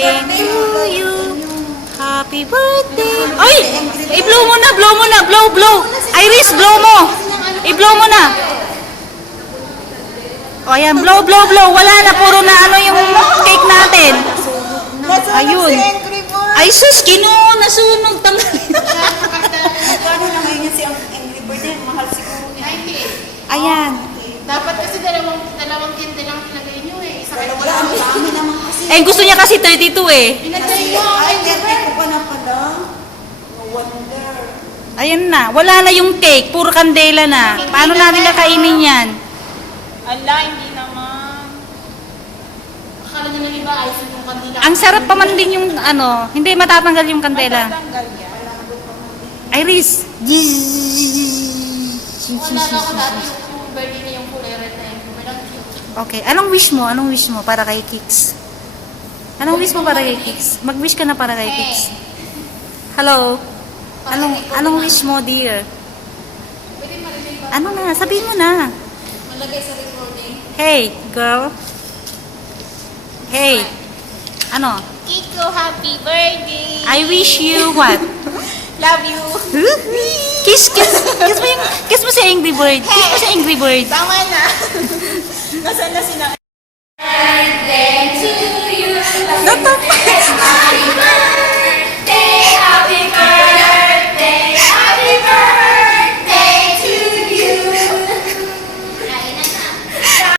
birthday to you. Happy birthday. Ay! I-blow mo na, blow mo na, blow, blow. Iris, blow mo. I-blow mo na. O, ayan, blow, blow, blow. Wala na, puro na ano yung cake natin. Ayun. Ay, sus, nasunog tanggalin. Magkano na ngayon si Angry Bird yan? Mahal siguro niya. Ayan. Dapat kasi dalawang kinde lang nilagay nyo eh. Isa kayo Wala, ang dami naman kasi. Eh, gusto niya kasi 32 eh. Pinagay nyo. Ay, nerte ko pa na pala. No wonder. Ayan na, wala na yung cake, puro kandela na. Paano natin kakainin yan? Ala, hindi naman. Akala nyo lang iba, ayos yung kandila. Ang sarap pa man din yung ano, hindi matatanggal yung kandela. Tanggal yan. Iris. Wala na ako dati yung birthday na yung kulay red na yun. Walang cute. Okay, anong wish mo? Anong wish mo para kay Kix? Anong wish mo para kay Kix? Mag-wish ka na para kay Kix. Hello? Anong wish mo, dear? Pwede marinig ba? Ano na? Sabihin mo na. Malagay sa recording. Hey, girl. Hey. Ano? Kiko, happy birthday! I wish you what? Love you! Kiss mo si Angry Bird. Kiss mo si Angry Bird. Tama na! Nasaan na sila? Natap.